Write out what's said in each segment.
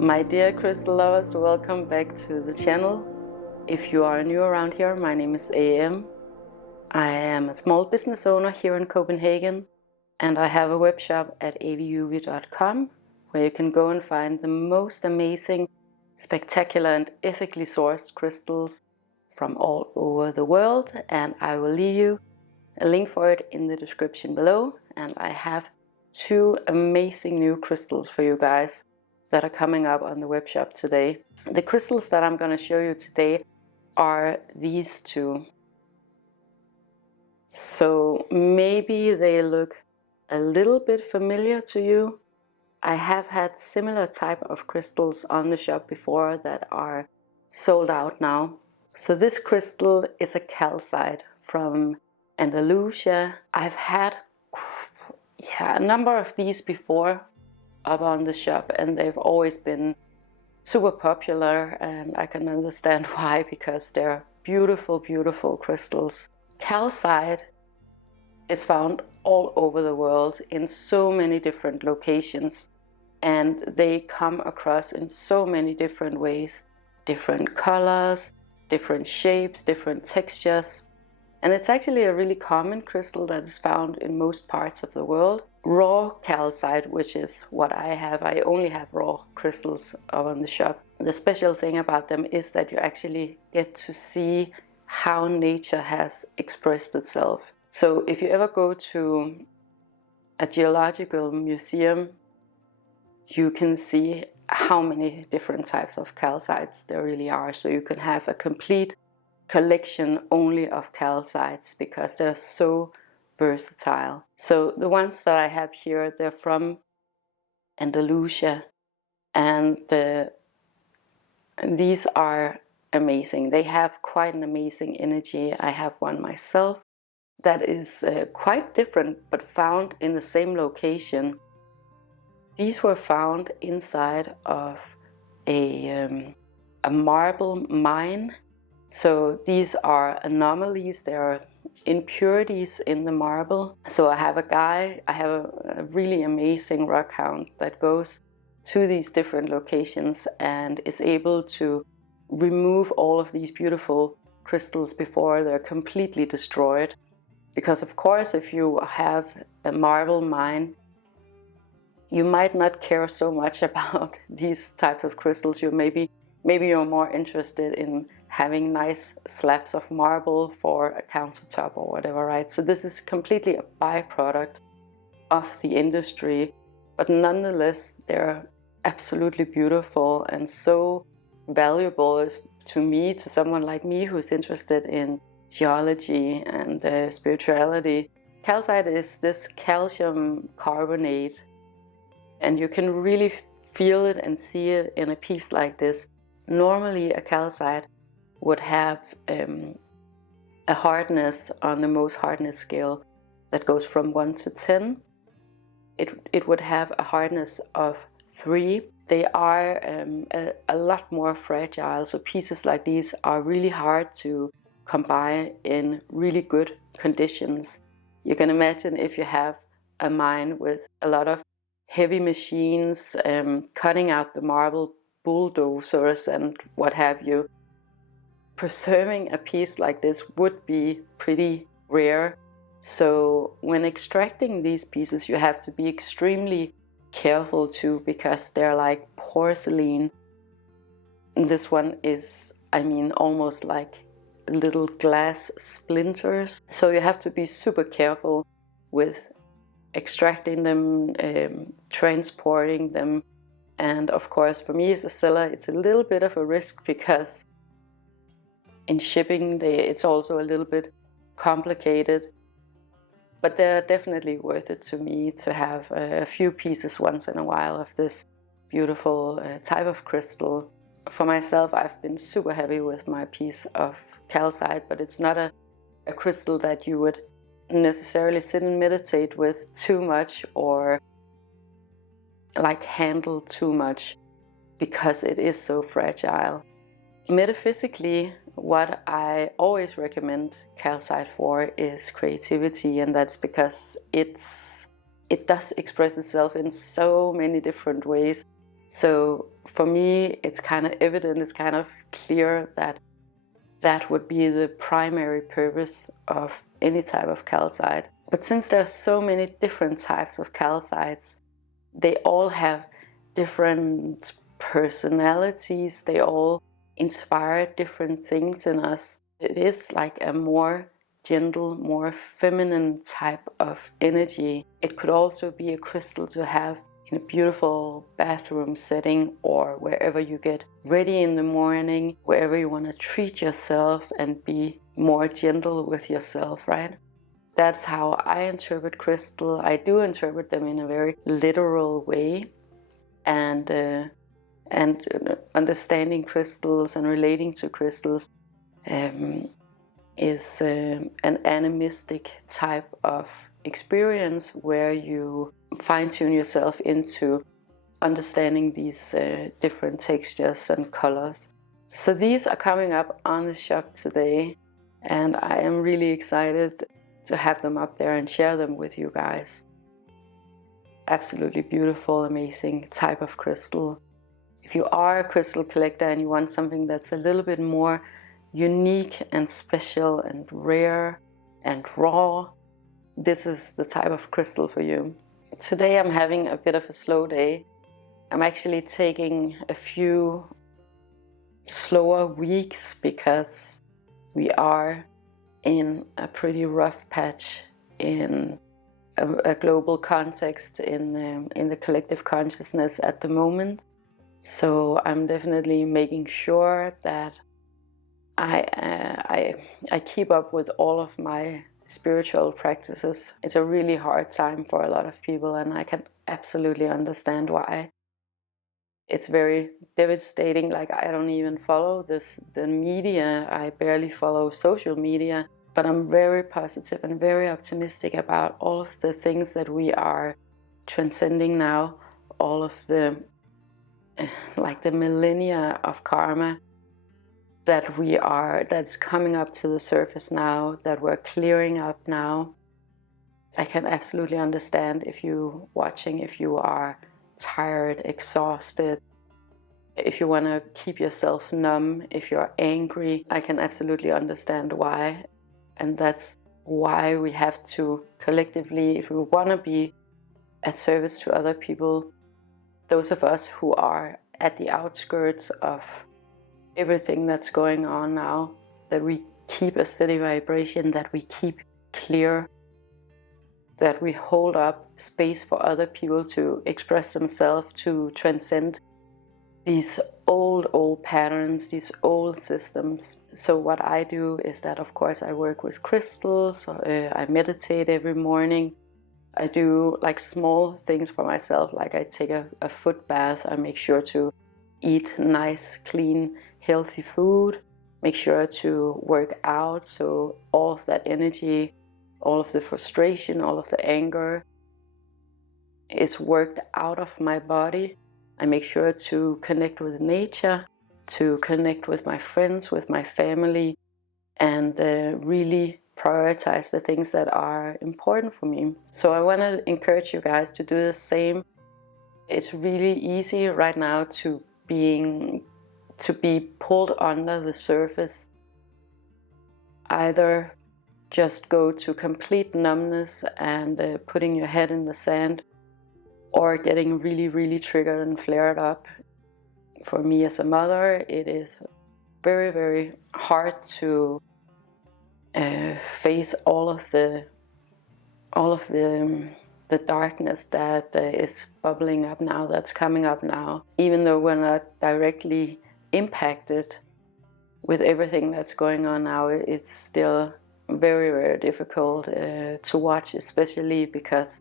My dear crystal lovers, welcome back to the channel. If you are new around here, my name is AM. I am a small business owner here in Copenhagen, and I have a web shop at AVIUVI.com where you can go and find the most amazing, spectacular and ethically sourced crystals from all over the world, and I will leave you a link for it in the description below. And I have 2 amazing new crystals for you guys that are coming up on the web shop today. The crystals that I'm going to show you today are these 2. So maybe they look a little bit familiar to you. I have had similar type of crystals on the shop before that are sold out now. So this crystal is a calcite from Andalusia. I've had a number of these before up on the shop, and they've always been super popular, and I can understand why, because they're beautiful, beautiful crystals. Calcite is found all over the world in so many different locations, and they come across in so many different ways, different colors, different shapes, different textures. And it's actually a really common crystal that is found in most parts of the world. Raw calcite, which is what I have, I only have raw crystals up on the shop. The special thing about them is that you actually get to see how nature has expressed itself. So if you ever go to a geological museum, you can see how many different types of calcites there really are. So you can have a complete collection only of calcites because they're so versatile. So the ones that I have here, they're from Andalusia, and these are amazing. They have quite an amazing energy. I have one myself that is quite different but found in the same location. These were found inside of a marble mine. So these are anomalies, there are impurities in the marble. So I have a really amazing rock hound that goes to these different locations and is able to remove all of these beautiful crystals before they're completely destroyed. Because of course, if you have a marble mine, you might not care so much about these types of crystals. Maybe you're more interested in having nice slabs of marble for a countertop or whatever, right? So this is completely a byproduct of the industry, but nonetheless, they're absolutely beautiful and so valuable to me, to someone like me who's interested in geology and spirituality. Calcite is this calcium carbonate, and you can really feel it and see it in a piece like this. Normally a calcite would have a hardness on the most hardness scale that goes from 1 to 10. It would have a hardness of 3. They are a lot more fragile, so pieces like these are really hard to come by in really good conditions. You can imagine if you have a mine with a lot of heavy machines cutting out the marble, bulldozers and what have you. Preserving a piece like this would be pretty rare. So when extracting these pieces, you have to be extremely careful too, because they're like porcelain. This one is, almost like little glass splinters. So you have to be super careful with extracting them, transporting them. And of course, for me as a seller, it's a little bit of a risk, because in shipping, it's also a little bit complicated. But they're definitely worth it to me to have a few pieces once in a while of this beautiful type of crystal. For myself, I've been super happy with my piece of calcite, but it's not a crystal that you would necessarily sit and meditate with too much, or like handle too much, because it is so fragile. Metaphysically, what I always recommend calcite for is creativity, and that's because it does express itself in so many different ways. So for me, it's kind of evident, it's kind of clear that that would be the primary purpose of any type of calcite. But since there are so many different types of calcites, they all have different personalities, they all inspire different things in us. It is like a more gentle, more feminine type of energy. It could also be a crystal to have in a beautiful bathroom setting, or wherever you get ready in the morning, wherever you want to treat yourself and be more gentle with yourself, right? That's how I interpret crystal. I do interpret them in a very literal way, and understanding crystals and relating to crystals is an animistic type of experience where you fine-tune yourself into understanding these different textures and colors. So these are coming up on the shop today, and I am really excited to have them up there and share them with you guys. Absolutely beautiful, amazing type of crystal. If you are a crystal collector and you want something that's a little bit more unique and special and rare and raw, this is the type of crystal for you. Today I'm having a bit of a slow day. I'm actually taking a few slower weeks because we are in a pretty rough patch in a global context in the collective consciousness at the moment. So I'm definitely making sure that I keep up with all of my spiritual practices. It's a really hard time for a lot of people, and I can absolutely understand why. It's very devastating. Like, I don't even follow the media. I barely follow social media, but I'm very positive and very optimistic about all of the things that we are transcending now, all of the millennia of karma that's coming up to the surface now, that we're clearing up now. I can absolutely understand if you watching, if you are tired, exhausted, if you want to keep yourself numb, if you're angry. I can absolutely understand why. And that's why we have to collectively, if we want to be at service to other people, those of us who are at the outskirts of everything that's going on now, that we keep a steady vibration, that we keep clear, that we hold up space for other people to express themselves, to transcend these old patterns, these old systems. So what I do is that, of course, I work with crystals, I meditate every morning. I do like small things for myself, like I take a foot bath. I make sure to eat nice, clean, healthy food, make sure to work out, so all of that energy, all of the frustration, all of the anger is worked out of my body. I make sure to connect with nature, to connect with my friends, with my family, and really prioritize the things that are important for me. So I want to encourage you guys to do the same. It's really easy right now to be pulled under the surface. Either just go to complete numbness and putting your head in the sand, or getting really, really triggered and flared up. For me as a mother, it is very, very hard to face all of the darkness that is bubbling up now, that's coming up now. Even though we're not directly impacted with everything that's going on now, it's still very, very difficult to watch, especially because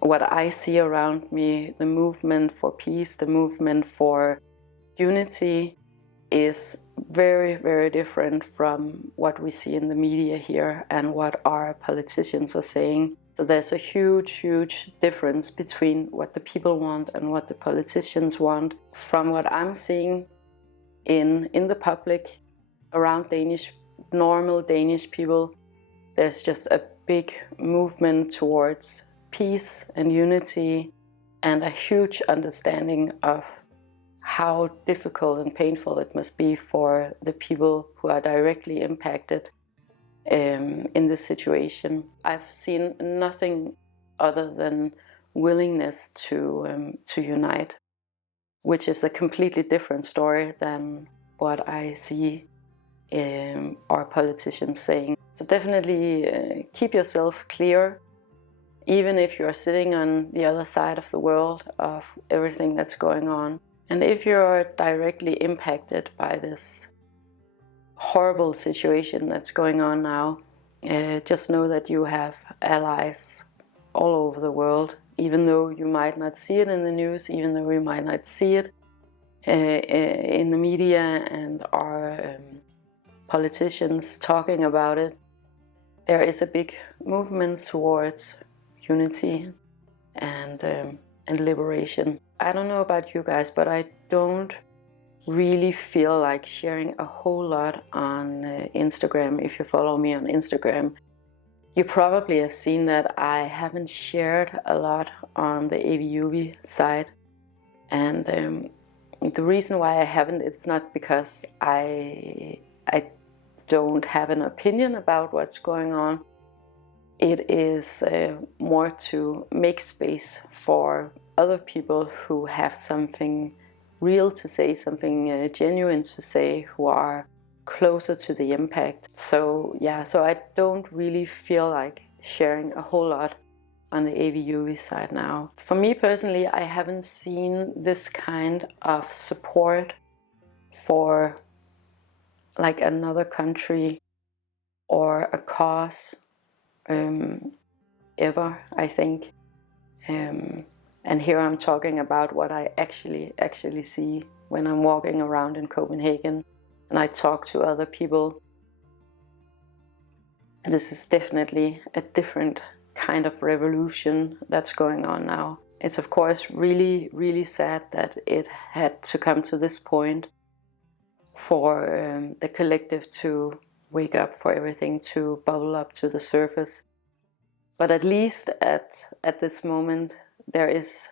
what I see around me, the movement for peace, the movement for unity, is very, very different from what we see in the media here and what our politicians are saying. So there's a huge, huge difference between what the people want and what the politicians want. From what I'm seeing in the public around normal Danish people, there's just a big movement towards peace and unity and a huge understanding of how difficult and painful it must be for the people who are directly impacted in this situation. I've seen nothing other than willingness to unite, which is a completely different story than what I see our politicians saying. So definitely keep yourself clear, even if you're sitting on the other side of the world of everything that's going on. And if you're directly impacted by this horrible situation that's going on now, just know that you have allies all over the world, even though you might not see it in the news, even though you might not see it in the media and our politicians talking about it. There is a big movement towards unity and liberation. I don't know about you guys, but I don't really feel like sharing a whole lot on Instagram. If you follow me on Instagram, you probably have seen that I haven't shared a lot on the AVIUVI side. And the reason why I haven't, it's not because I don't have an opinion about what's going on. It is more to make space for other people who have something real to say, something genuine to say, who are closer to the impact. So yeah, so I don't really feel like sharing a whole lot on the AVIUVI side now. For me personally, I haven't seen this kind of support for like another country or a cause ever, I think. And here I'm talking about what I actually see when I'm walking around in Copenhagen and I talk to other people. This is definitely a different kind of revolution that's going on now. It's of course really, really sad that it had to come to this point for the collective to wake up, for everything to bubble up to the surface. But at least at this moment, there is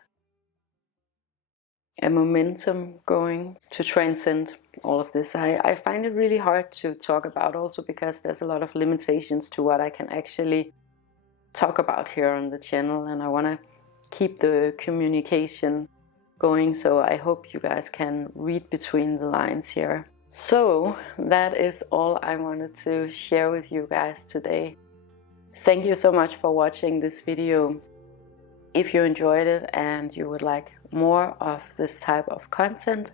a momentum going to transcend all of this. I find it really hard to talk about, also because there's a lot of limitations to what I can actually talk about here on the channel, and I want to keep the communication going, so I hope you guys can read between the lines here. So that is all I wanted to share with you guys today. Thank you so much for watching this video. If you enjoyed it and you would like more of this type of content,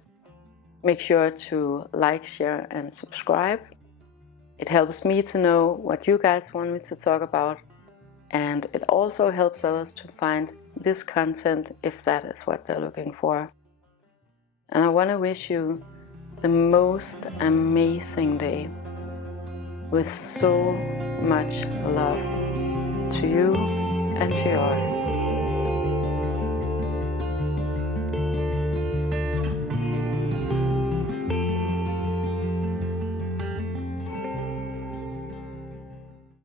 make sure to like, share and subscribe. It helps me to know what you guys want me to talk about, and it also helps others to find this content if that is what they're looking for. And I want to wish you the most amazing day with so much love to you and to yours.